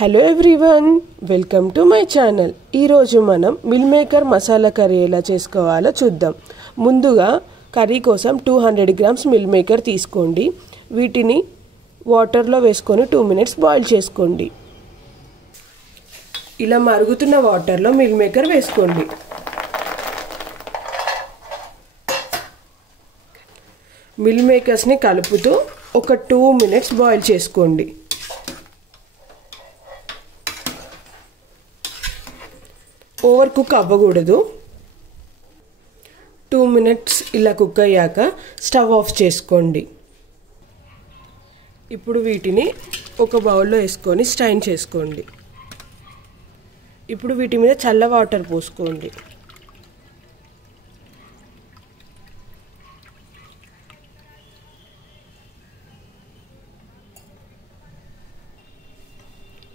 Hello everyone, welcome to my channel. ఈరోజు మనం meal maker masala curry ఎలా చేసుకోవాలో చూద్దాం. ముందుగా కర్రీ కోసం 200 గ్రామ్స్ మిల్ మేకర్ తీసుకోండి. వీటిని వాటర్లో వేసుకొని 2 మినిట్స్ బాయిల్ చేసుకోండి. ఇలా మరుగుతున్న వాటర్లో మిల్ మేకర్ వేసుకోండి. మిల్ మేకర్స్ని కలుపుతూ ఒక 2 మినిట్స్ బాయిల్ చేసుకోండి. ఓవర్ కుక్ అవ్వకూడదు. 2 మినిట్స్ ఇలా కుక్ అయ్యాక స్టవ్ ఆఫ్ చేసుకోండి. ఇప్పుడు వీటిని ఒక బౌల్లో వేసుకొని స్ట్రైన్ చేసుకోండి. ఇప్పుడు వీటి మీద చల్ల వాటర్ పోసుకోండి.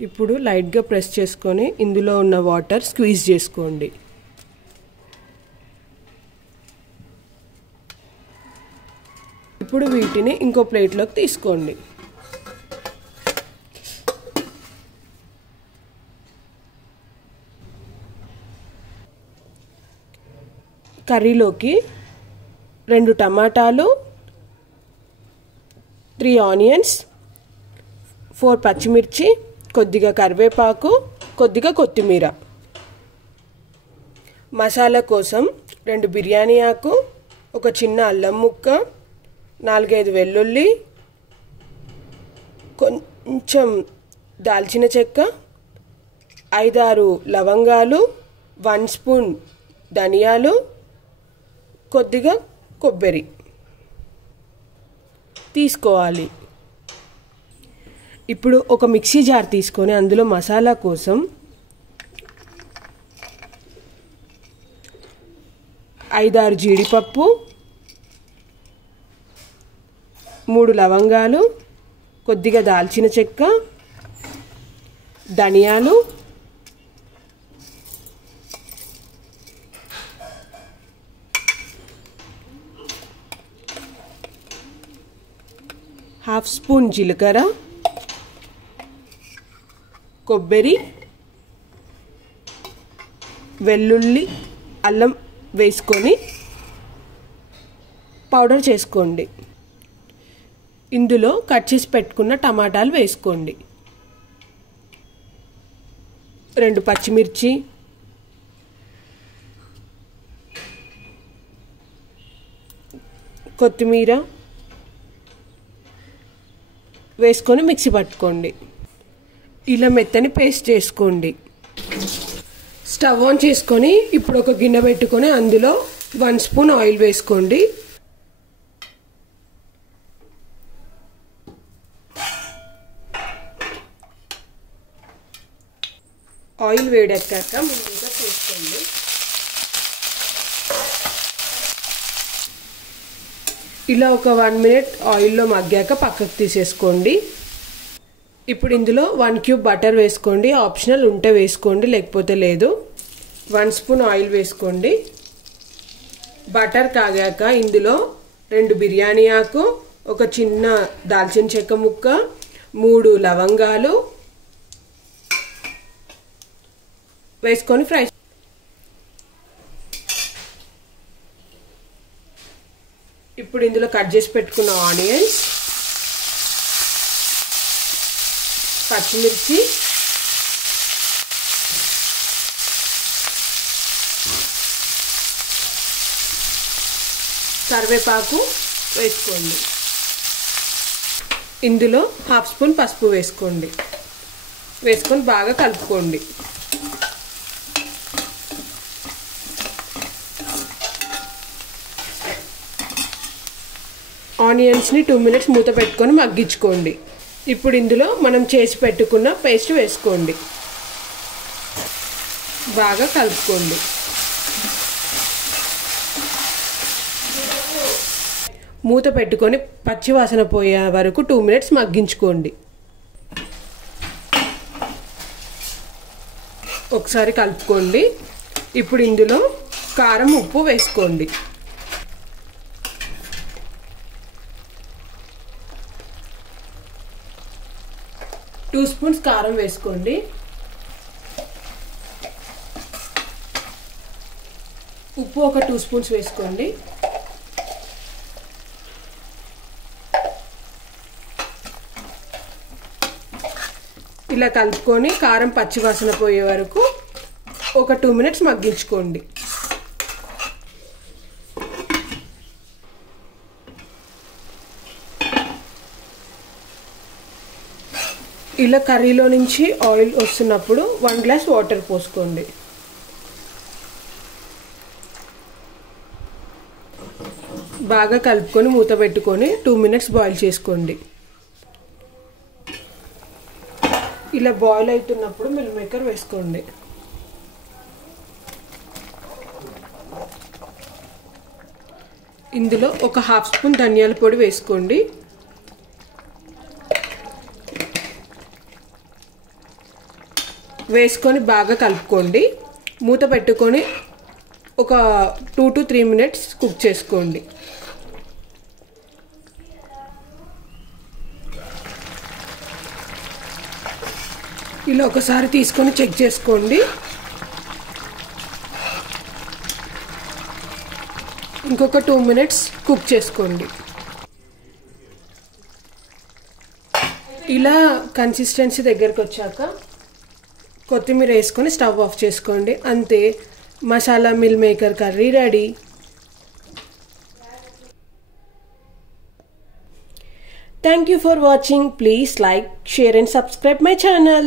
ఇప్పుడు లైట్గా ప్రెస్ చేసుకొని ఇందులో ఉన్న వాటర్ స్క్వీజ్ చేసుకోండి. ఇప్పుడు వీటిని ఇంకో ప్లేట్లోకి తీసుకోండి. కర్రీలోకి 2 టమాటాలు, 3 ఆనియన్స్, 4 పచ్చిమిర్చి, కొద్దిగా కరివేపాకు, కొద్దిగా కొత్తిమీర. మసాలా కోసం 2 బిర్యానీ ఆకు, ఒక చిన్న అల్లం ముక్క, 4-5 వెల్లుల్లి, కొంచెం దాల్చిన చెక్క, 5-6 లవంగాలు, 1 స్పూన్ ధనియాలు, కొద్దిగా కొబ్బరి తీసుకోవాలి. ఇప్పుడు ఒక మిక్సీ జార్ తీసుకొని అందులో మసాలా కోసం 5-6 జీడిపప్పు, 3 లవంగాలు, కొద్దిగా దాల్చిన చెక్క, ధనియాలు, హాఫ్ స్పూన్ జీలకర్ర, కొబ్బరి, వెల్లుల్లి, అల్లం వేసుకొని పౌడర్ చేసుకోండి. ఇందులో కట్ చేసి పెట్టుకున్న టమాటాలు వేసుకోండి. 2 పచ్చిమిర్చి, కొత్తిమీర వేసుకొని మిక్సీ పట్టుకోండి. ఇలా మెత్తని పేస్ట్ చేసుకోండి. స్టవ్ ఆన్ చేసుకొని ఇప్పుడు ఒక గిన్నె పెట్టుకొని అందులో 1 స్పూన్ ఆయిల్ వేసుకోండి. ఆయిల్ వేడెక్కాక ముందుగా చేసుకోండి. ఇలా ఒక 1 మినిట్ ఆయిల్లో మగ్గాక పక్కకు తీసేసుకోండి. ఇప్పుడు ఇందులో 1 క్యూబ్ బటర్ వేసుకోండి. ఆప్షనల్ ఉంటే వేసుకోండి, లేకపోతే లేదు. 1 స్పూన్ ఆయిల్ వేసుకోండి. బటర్ కాగాక ఇందులో 2 బిర్యానీ ఆకు, ఒక చిన్న దాల్చిన చెక్క ముక్క, 3 లవంగాలు వేసుకొని ఫ్రై. ఇప్పుడు ఇందులో కట్ చేసి పెట్టుకున్న ఆనియన్స్, పచ్చిమిర్చి, కరివేపాకు వేసుకోండి. ఇందులో హాఫ్ స్పూన్ పసుపు వేసుకోండి. వేసుకొని బాగా కలుపుకోండి. ఆనియన్స్ని 2 మినిట్స్ మూత పెట్టుకొని మగ్గించుకోండి. ఇప్పుడు ఇందులో మనం చేసి పెట్టుకున్న పేస్ట్ వేసుకోండి. బాగా కలుపుకోండి. మూత పెట్టుకొని పచ్చివాసన పోయే వరకు 2 మినిట్స్ మగ్గించుకోండి. ఒకసారి కలుపుకోండి. ఇప్పుడు ఇందులో కారం, ఉప్పు వేసుకోండి. 2 స్పూన్స్ కారం వేసుకోండి. ఉప్పు ఒక 2 స్పూన్స్ వేసుకోండి. ఇలా కలుపుకొని కారం పచ్చివాసన పోయే వరకు ఒక 2 మినిట్స్ మగ్గించుకోండి. ఇలా కర్రీలో నుంచి ఆయిల్ వస్తున్నప్పుడు 1 గ్లాస్ వాటర్ పోసుకోండి. బాగా కలుపుకొని మూత పెట్టుకొని 2 మినిట్స్ బాయిల్ చేసుకోండి. ఇలా బాయిల్ అవుతున్నప్పుడు మిల్ మేకర్ వేసుకోండి. ఇందులో ఒక 1/2 స్పూన్ ధనియాల పొడి వేసుకోండి. వేసుకొని బాగా కలుపుకోండి. మూత పెట్టుకొని ఒక 2 to 3 మినిట్స్ కుక్ చేసుకోండి. ఇలా ఒకసారి తీసుకొని చెక్ చేసుకోండి. ఇంకొక 2 మినిట్స్ కుక్ చేసుకోండి. ఇలా కన్సిస్టెన్సీ దగ్గరికి వచ్చాక కొత్తిమీర వేసుకొని స్టవ్ ఆఫ్ చేసుకోండి. అంతే, masala meal maker curry ready. Thank you for watching. Please like, share and subscribe my channel.